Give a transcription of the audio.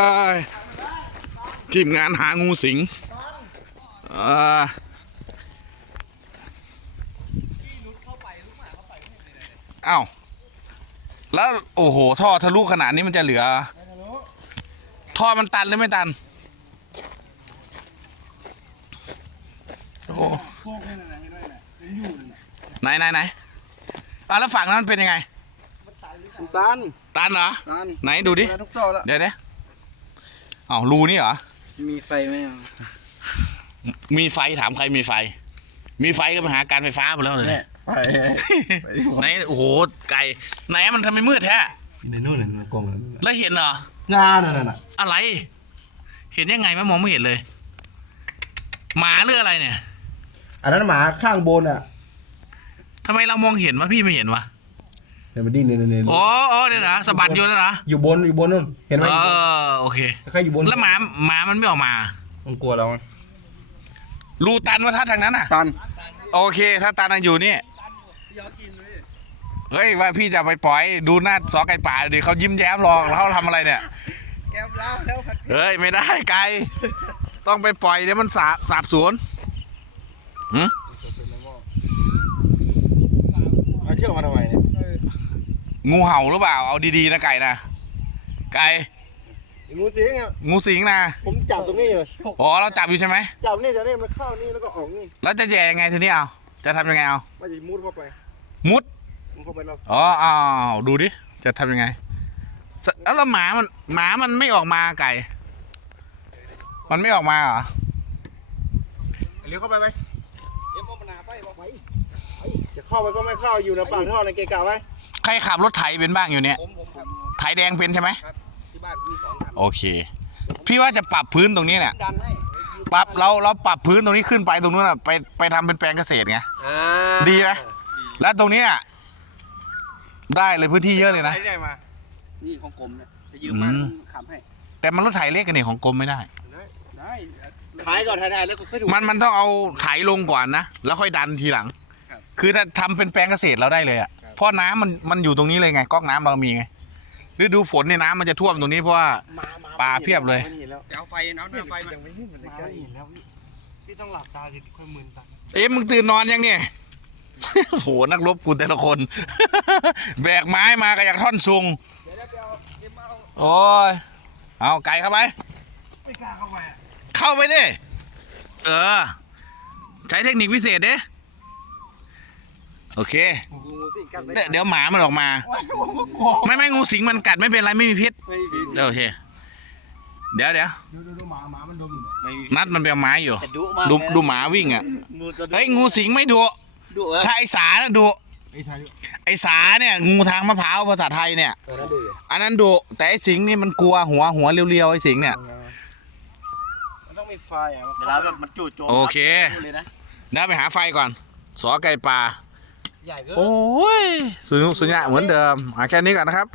เอ้ยทีมงานหางูสิงอ่าเอ้าแล้วโอ้โห ท่อทะลุขนาดนี้มันจะเหลือ ท่อมันตันหรือไม่ตัน โอ้โหไหนไหนไหนอะแล้วฝั่งนั้นมันเป็นยังไง ตัน ตันเหรอตันไหนดูดิมาทุกต่อแล้วเดี๋ยวเดี๋ยว อ้าวรูนี่เหรอ มีไฟไหมอะมีไฟถามใครมีไฟ มีไฟก็ไปหาการไฟฟ้าหมดแล้วเลยเนี่ยไปไปดีกว่าไหนโอ้โหไก่ไหนมันทำไมมืดแท้ในนู่นน่ะในกล่องนั้นน่ะแล้วเห็นเหรองานนั่นน่ะอะไร เห็นยังไงมมองไม่เห็นเลย หมาหรืออะไรเนี่ยอันนั้นหมาข้างบนอะ ทำไมเรามองเห็นวะพี่ไม่เห็นวะ เดี๋ยวมันดิ้นเนี่ยเนี่ยอ๋ออ๋อเนี่ยนะสะบัดอยู่นะนะอยู่บนอยู่บนนู่นเห็นไหมเออโอเคใครอยู่บนแล้วหมาหมามันไม่ออกมา มันกลัวเราไงรูตันว่าถ้าทางนั้นอะตันโอเค ถ้าตันยังอยู่นี่เฮ้ยว่าพี่จะไปปล่อยดูหน้าสอไก่ป่าดิเขายิ้มแย้มรอแล้วเขาทำอะไรเนี่ยแก้วเล้าแล้วผัดเฮ้ยไม่ได้ไกลต้องไปปล่อยเดี๋ยวมันสาบสาบสวนหืมเอาเชือกมาทำไมเนี่ย งูเห่าหรือเปล่า เอาดีๆนะไก่นะ ไก่ งูสิงอะงูสิงนะ ผมจับตรงนี้อยู่อ๋อ เราจับอยู่ใช่ไหม จับนี่จะได้มันเข้านี่แล้วก็ออกนี่แล้วจะแย่ยังไงทีนี้เอา จะทำยังไงเอามันจะมุดเข้าไป มุด มุดเข้าไปแล้วอ๋ออ้าวดูดิ จะทำยังไงสแล้วแล้วหมา มัน หมา มันไม่ออกมาไก่ มันไม่ออกมาเหรอเลี้ยวเข้าไปไหม จะเข้าไปก็ไม่เข้าอยู่ในปากท่อในเกะกะไว้ใครขับรถไถเป็นบ้างอยู่เนี่ยผมผมครับไถแดงเป็นใช่ไหมที่บ้านมีสองคันโอเค พี่ว่าจะปรับพื้นตรงนี้เนี่ยดันให้ปรับเราเราปรับพื้นตรงนี้ขึ้นไปตรงนู้นอะไปไปทำเป็นแปลงเกษตรไงอ่าดีไหมแล้วตรงเนี้ยได้เลยพื้นที่เยอะเลยนะไปได้มานี่ของกรมเนี่ยจะยืมมาอืมขำให้ แต่มันรถไถเล็กกันเนี่ยของกรมไม่ได้ได้ ถ่ายก่อนถ่ายๆแล้วก็ค่อยดู มันมันต้องเอาไถลงก่อนนะ แล้วค่อยดันทีหลัง ครับคือถ้าทำเป็นแปลงเกษตรเราได้เลยอะครับ เพราะน้ำมันมันอยู่ตรงนี้เลยไงก๊อกน้ำเรามีไงฤดูฝนเนี่ยน้ำมันจะท่วมตรงนี้เพราะว่าหมาหมปลาเพียบเลย มันเห็นแล้วเดี๋ยวเอาไฟเอาหน้าไฟมายังไม่เห็นมันใกล้เห็นแล้วพี่พี่ต้องหลับตาสิค่อยมึนตาเอ๊ะมึงตื่นนอนยังเนี่ย โอ้โหนักรบกูแต่ละคน แบกไม้มาก็อยากท่อนซุงเดี๋ยวเดี๋ยวไปเอาเอ็มเอาโอ้ยเอาไก่เข้าไปไม่กล้าเข้าไป เข้าไปดิเออ ใช้เทคนิคพิเศษเด้โอเคงูสิงกัดไม่เดี๋ยวเดี๋ยวหมามันออกมาว้ายผมก็กลัวไม่ไม่งูสิงมันกัดไม่เป็นไรไม่มีพิษไม่ผิดเดี๋ยวโอเค เดี๋ยวเดี๋ยวดูดูดูหมาหมามันดมอยู่ไม่นัดมันไปเอาไม้อยู่แต่ดุมากดูดูหมาวิ่งอะงูตัวเฮ้ยงูสิงไม่ดุดุเออถ้าไอสาน่ะดุไอ้ชายไอสาเนี่ย งูทางมะพร้าวภาษาไทยเนี่ยตัวนั้นดูอยู่อันนั้นดุแต่ไอสิงนี่มันกลัวหัวหัวเรียวๆไอสิงเนี่ยมัน ต้องมีไฟอะเวลาแบบมันจู่โจมโอเคเลยนะเดี๋ยวไปหาไฟก่อน สอไก่ป่า ใหญ่เกิน โอ้ย สุญญสุญญะเหมือนเดิมหาแค่นี้ก่อนนะครับ